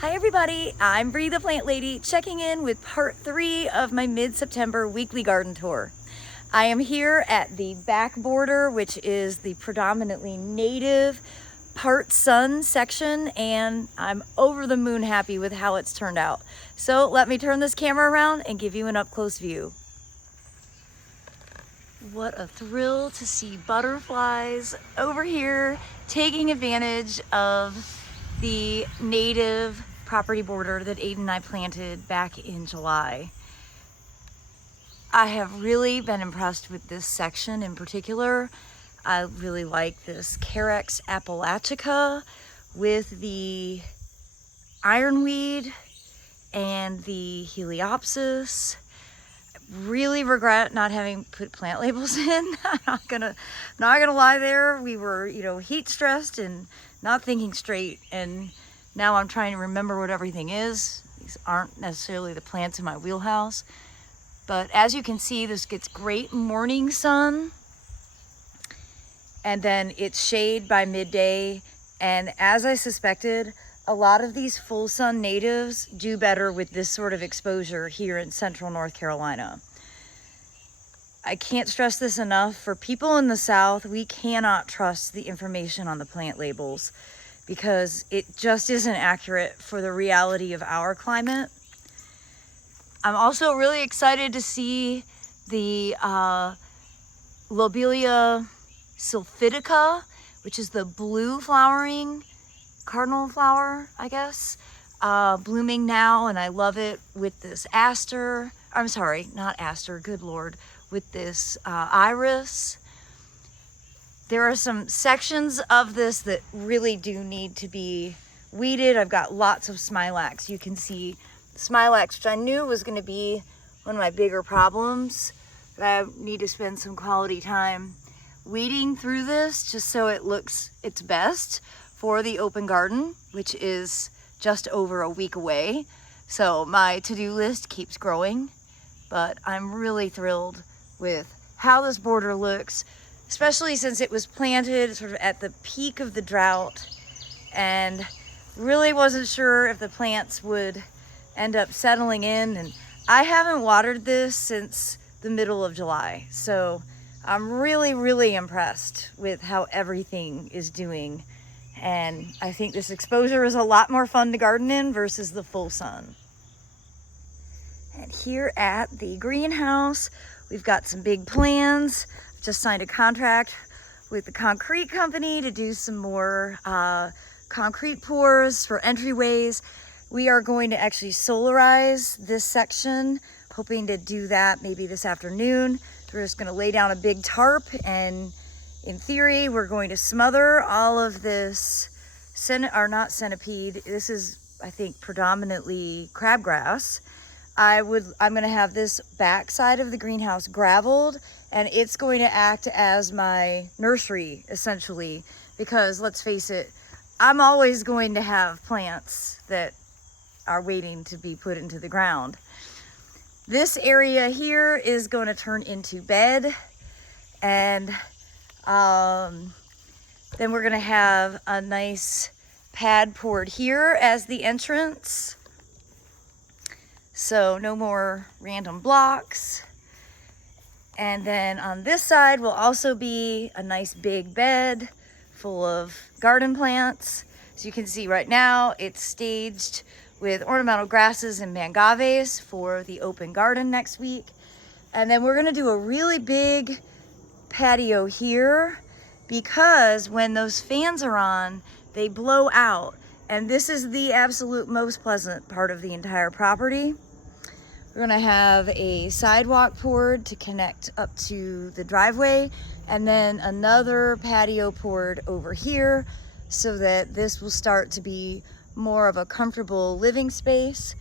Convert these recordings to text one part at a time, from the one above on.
Hi everybody, I'm Bree the Plant Lady, checking in with part 3 of my mid-September weekly garden tour. I am here at the back border, which is the predominantly native part sun section, and I'm over the moon happy with how it's turned out. So let me turn this camera around and give you an up-close view. What a thrill to see butterflies over here taking advantage of the native property border that Aiden and I planted back in July. I have really been impressed with this section in particular. I really like this Carex appalachica with the ironweed and the heliopsis. Really regret not having put plant labels in. I'm not gonna lie there. We were, heat stressed and not thinking straight, and now I'm trying to remember what everything is. These aren't necessarily the plants in my wheelhouse, but as you can see, this gets great morning sun, and then it's shade by midday. And as I suspected, a lot of these full sun natives do better with this sort of exposure here in central North Carolina. I can't stress this enough. For people in the South, we cannot trust the information on the plant labels because it just isn't accurate for the reality of our climate. I'm also really excited to see the Lobelia sylphidica, which is the blue flowering cardinal flower, I guess, blooming now, and I love it with this aster. I'm sorry, not aster, good Lord, with this iris. There are some sections of this that really do need to be weeded. I've got lots of smilax. You can see smilax, which I knew was going to be one of my bigger problems. I need to spend some quality time weeding through this just so it looks its best for the open garden, which is just over a week away. So my to-do list keeps growing, but I'm really thrilled with how this border looks, especially since it was planted sort of at the peak of the drought, and really wasn't sure if the plants would end up settling in. And I haven't watered this since the middle of July, so I'm really impressed with how everything is doing. And I think this exposure is a lot more fun to garden in versus the full sun. And here at the greenhouse, we've got some big plans. I've just signed a contract with the concrete company to do some more concrete pours for entryways. We are going to actually solarize this section, hoping to do that maybe this afternoon. We're just gonna lay down a big tarp, and in theory, we're going to smother all of this, not centipede, this is, I think, predominantly crabgrass. I'm gonna have this back side of the greenhouse graveled, and it's going to act as my nursery, essentially, because let's face it, I'm always going to have plants that are waiting to be put into the ground. This area here is going to turn into bed, and then we're gonna have a nice pad poured here as the entrance. So no more random blocks. And then on this side will also be a nice big bed full of garden plants. As you can see right now, it's staged with ornamental grasses and mangaves for the open garden next week. And then we're gonna do a really big patio here, because when those fans are on, they blow out, and this is the absolute most pleasant part of the entire property. We're gonna have a sidewalk poured to connect up to the driveway, and then another patio poured over here so that this will start to be more of a comfortable living space.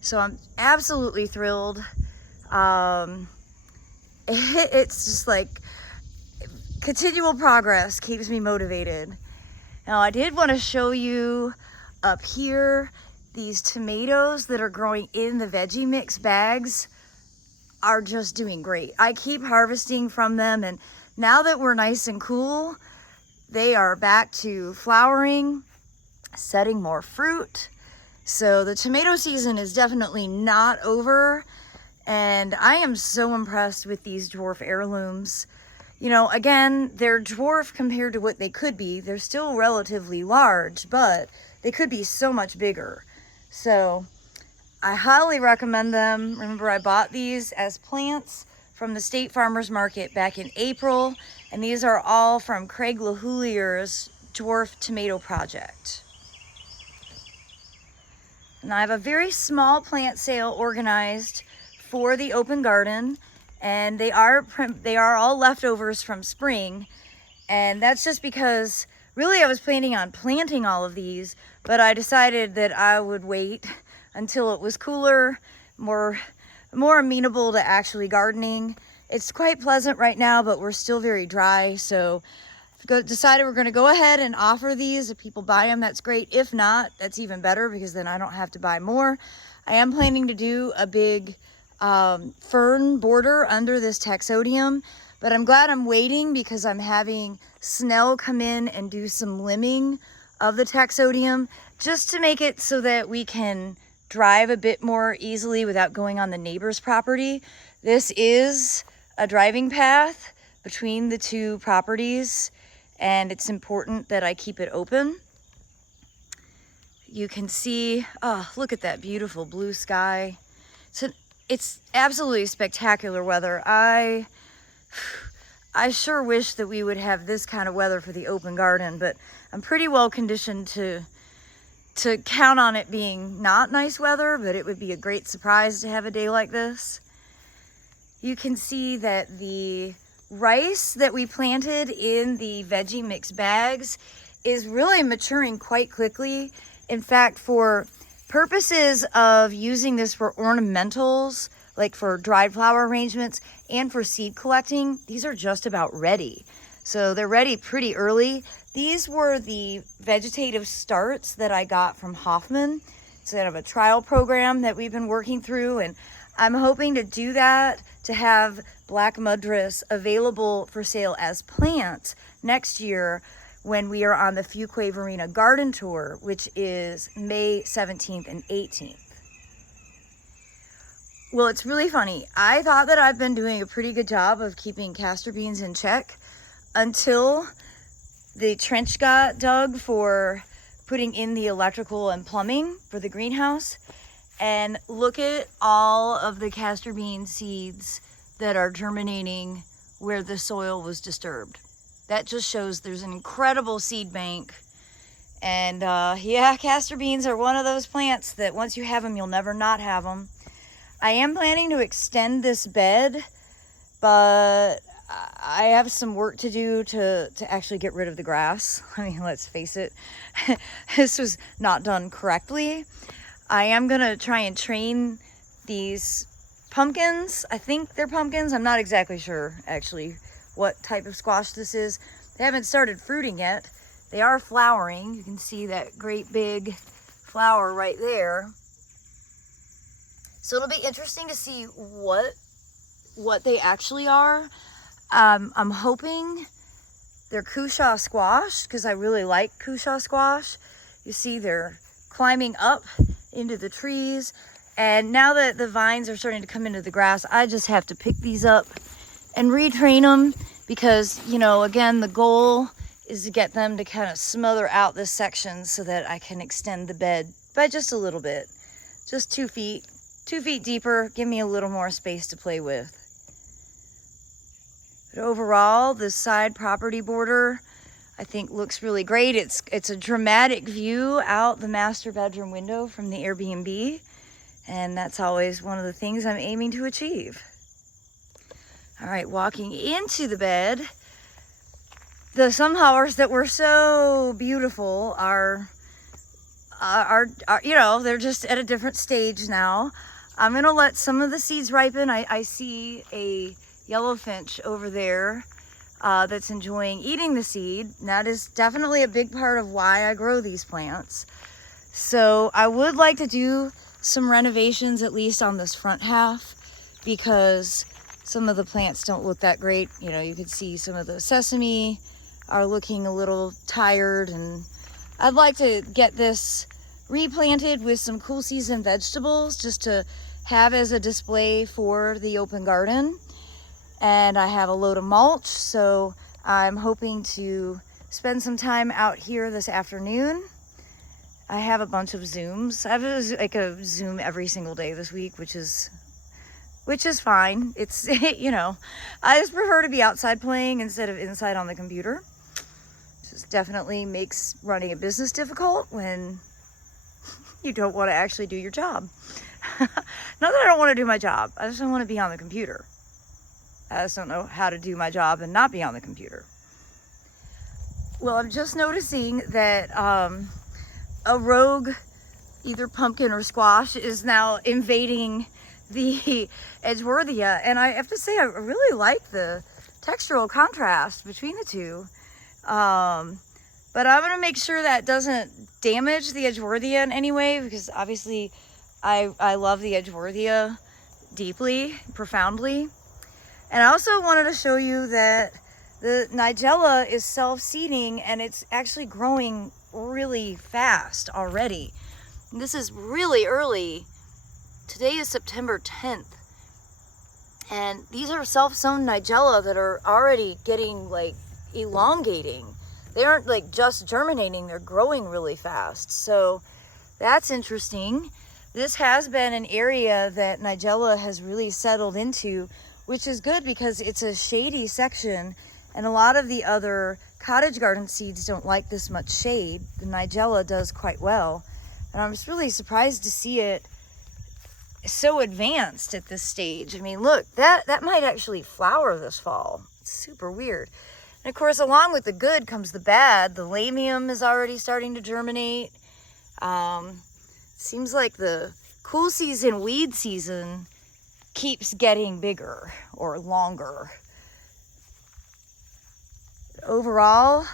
So I'm absolutely thrilled. It's just like continual progress keeps me motivated. Now, I did want to show you up here these tomatoes that are growing in the veggie mix bags are just doing great. I keep harvesting from them, and now that we're nice and cool, they are back to flowering, setting more fruit, So the tomato season is definitely not over, and I am so impressed with these dwarf heirlooms. You know, again, they're dwarf compared to what they could be. They're still relatively large, but they could be so much bigger. So I highly recommend them. Remember, I bought these as plants from the State Farmers Market back in April, and these are all from Craig LaHoulier's Dwarf Tomato Project. And I have a very small plant sale organized for the open garden, and they are all leftovers from spring. And that's just because really I was planning on planting all of these, but I decided that I would wait until it was cooler, more amenable to actually gardening. It's quite pleasant right now, but we're still very dry, so decided we're going to go ahead and offer these. If people buy them, that's great. If not, that's even better, because then I don't have to buy more. I am planning to do a big fern border under this taxodium, but I'm glad I'm waiting because I'm having Snell come in and do some limbing of the taxodium just to make it so that we can drive a bit more easily without going on the neighbor's property. This is a driving path between the two properties, and it's important that I keep it open. You can see, oh, look at that beautiful blue sky. So it's absolutely spectacular weather. I sure wish that we would have this kind of weather for the open garden, but I'm pretty well conditioned to count on it being not nice weather, but it would be a great surprise to have a day like this. You can see that the rice that we planted in the veggie mix bags is really maturing quite quickly. In fact, for purposes of using this for ornamentals, like for dried flower arrangements and for seed collecting, these are just about ready. So they're ready pretty early. These were the vegetative starts that I got from Hoffman. It's kind of a trial program that we've been working through, and I'm hoping to do that to have black mudras available for sale as plants next year when we are on the Fuquay-Varina Garden Tour, which is May 17th and 18th. Well, it's really funny. I thought that I've been doing a pretty good job of keeping castor beans in check until the trench got dug for putting in the electrical and plumbing for the greenhouse. And look at all of the castor bean seeds that are germinating where the soil was disturbed. That just shows there's an incredible seed bank. And yeah, castor beans are one of those plants that once you have them, you'll never not have them. I am planning to extend this bed, but I have some work to do to actually get rid of the grass. I mean, let's face it, this was not done correctly. I am gonna try and train these pumpkins. I think they're pumpkins. I'm not exactly sure actually what type of squash this is. They haven't started fruiting yet. They are flowering. You can see that great big flower right there. So it'll be interesting to see what they actually are. I'm hoping they're cushaw squash, because I really like cushaw squash. You see they're climbing up into the trees, and now that the vines are starting to come into the grass, I just have to pick these up and retrain them, because, you know, again, the goal is to get them to kind of smother out this section so that I can extend the bed by just a little bit, just 2 feet deeper, give me a little more space to play with. But overall, this side property border, I think, looks really great. It's a dramatic view out the master bedroom window from the Airbnb, and that's always one of the things I'm aiming to achieve. All right, walking into the bed, the sunflowers that were so beautiful are you know, they're just at a different stage now. I'm gonna let some of the seeds ripen. I see a yellowfinch over there that's enjoying eating the seed. And that is definitely a big part of why I grow these plants. So I would like to do some renovations, at least on this front half, because some of the plants don't look that great. You know, you can see some of the sesame are looking a little tired, and I'd like to get this replanted with some cool season vegetables just to have as a display for the open garden. And I have a load of mulch, so I'm hoping to spend some time out here this afternoon. I have a bunch of Zooms. I have a Zoom every single day this week, which is fine. It's, you know, I just prefer to be outside playing instead of inside on the computer. This definitely makes running a business difficult when you don't want to actually do your job. Not that I don't want to do my job. I just don't want to be on the computer. I just don't know how to do my job and not be on the computer. Well, I'm just noticing that a rogue, either pumpkin or squash, is now invading the Edgeworthia, and I have to say I really like the textural contrast between the two. But I'm gonna make sure that doesn't damage the Edgeworthia in any way, because obviously I love the Edgeworthia deeply, profoundly. And I also wanted to show you that the Nigella is self-seeding, and it's actually growing really fast already. And this is really early. Today is September 10th. And these are self-sown Nigella that are already getting like elongating. They aren't like just germinating, they're growing really fast. So that's interesting. This has been an area that Nigella has really settled into, which is good because it's a shady section, and a lot of the other cottage garden seeds don't like this much shade. The Nigella does quite well. And I'm just really surprised to see it so advanced at this stage. I mean, look, that might actually flower this fall. It's super weird. And of course, along with the good comes the bad. The lamium is already starting to germinate. Seems like the cool season, weed season, keeps getting bigger or longer. Overall,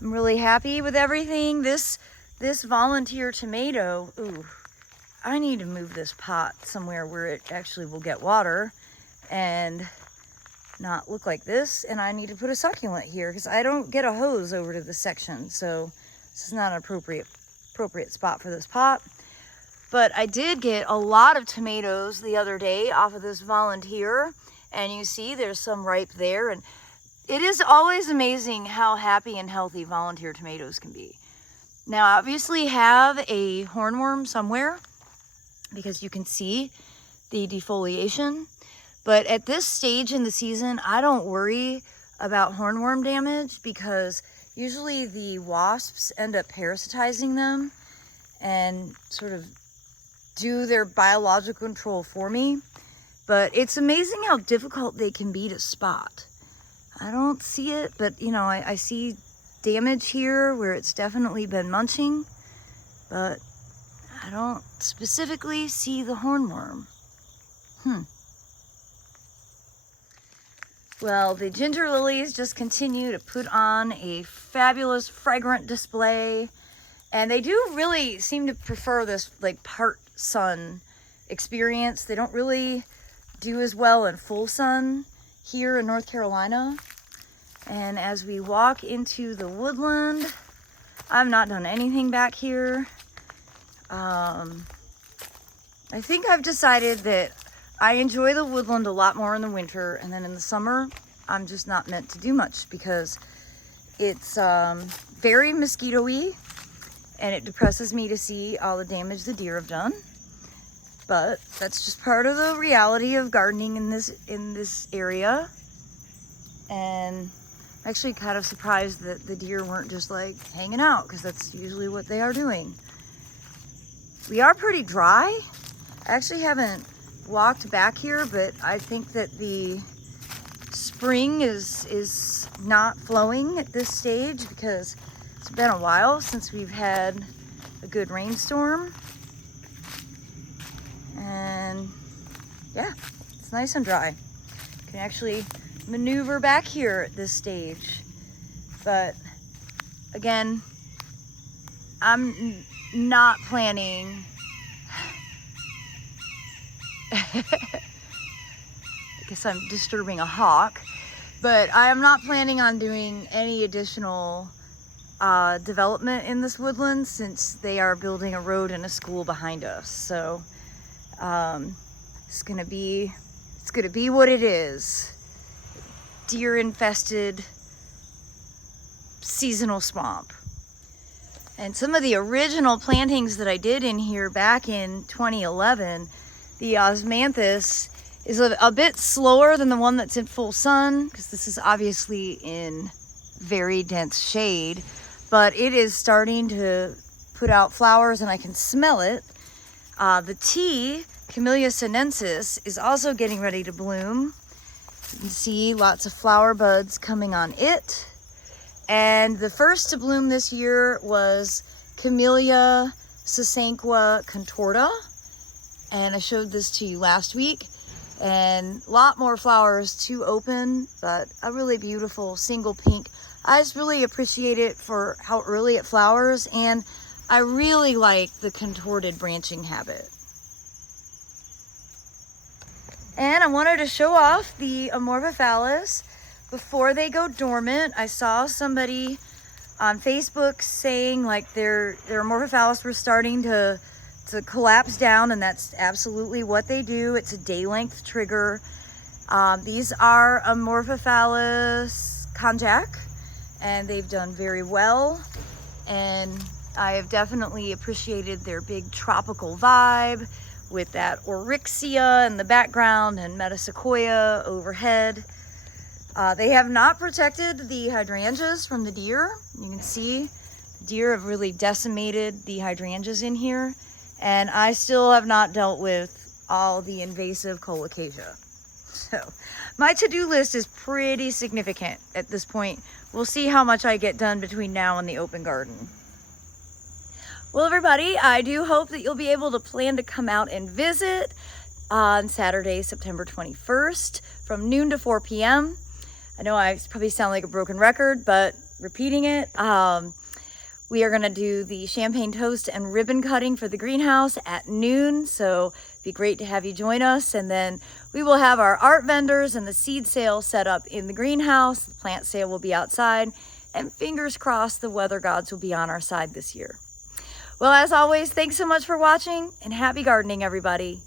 I'm really happy with everything. This volunteer tomato, ooh, I need to move this pot somewhere where it actually will get water and not look like this. And I need to put a succulent here because I don't get a hose over to this section. So this is not an appropriate spot for this pot. But I did get a lot of tomatoes the other day off of this volunteer. And you see there's some ripe there. And it is always amazing how happy and healthy volunteer tomatoes can be. Now, I obviously have a hornworm somewhere because you can see the defoliation. But at this stage in the season, I don't worry about hornworm damage because usually the wasps end up parasitizing them and sort of do their biological control for me. But it's amazing how difficult they can be to spot. I don't see it, but you know, I see damage here where it's definitely been munching, but I don't specifically see the hornworm. Well, the ginger lilies just continue to put on a fabulous fragrant display, and they do really seem to prefer this like part sun experience. They don't really do as well in full sun here in North Carolina. And as we walk into the woodland, I've not done anything back here. I think I've decided that I enjoy the woodland a lot more in the winter, and then in the summer, I'm just not meant to do much because it's very mosquito-y, and it depresses me to see all the damage the deer have done. But that's just part of the reality of gardening in this area. And I'm actually kind of surprised that the deer weren't just like hanging out, because that's usually what they are doing. We are pretty dry. I actually haven't walked back here, but I think that the spring is not flowing at this stage because it's been a while since we've had a good rainstorm. And yeah, it's nice and dry. You can actually maneuver back here at this stage. But again, I'm not planning I guess I'm disturbing a hawk, but I am not planning on doing any additional development in this woodland since they are building a road and a school behind us. So it's gonna be what it is. Deer infested seasonal swamp. And some of the original plantings that I did in here back in 2011, the osmanthus is a bit slower than the one that's in full sun, because this is obviously in very dense shade, but it is starting to put out flowers and I can smell it. The tea, Camellia sinensis, is also getting ready to bloom. You can see lots of flower buds coming on it. And the first to bloom this year was Camellia sasanqua contorta. And I showed this to you last week. And a lot more flowers to open, but a really beautiful single pink. I just really appreciate it for how early it flowers, and I really like the contorted branching habit. And I wanted to show off the Amorphophallus before they go dormant. I saw somebody on Facebook saying like their Amorphophallus were starting to collapse down, and that's absolutely what they do. It's a day-length trigger. These are Amorphophallus konjac, and they've done very well. And I have definitely appreciated their big tropical vibe with that Oryxia in the background and Metasequoia overhead. They have not protected the hydrangeas from the deer. You can see deer have really decimated the hydrangeas in here. And I still have not dealt with all the invasive colocasia. So my to-do list is pretty significant at this point. We'll see how much I get done between now and the open garden. Well, everybody, I do hope that you'll be able to plan to come out and visit on Saturday, September 21st from noon to 4 p.m. I know I probably sound like a broken record, but repeating it, we are gonna do the champagne toast and ribbon cutting for the greenhouse at noon. So it'd be great to have you join us. And then we will have our art vendors and the seed sale set up in the greenhouse. The plant sale will be outside, and fingers crossed the weather gods will be on our side this year. Well, as always, thanks so much for watching, and happy gardening, everybody.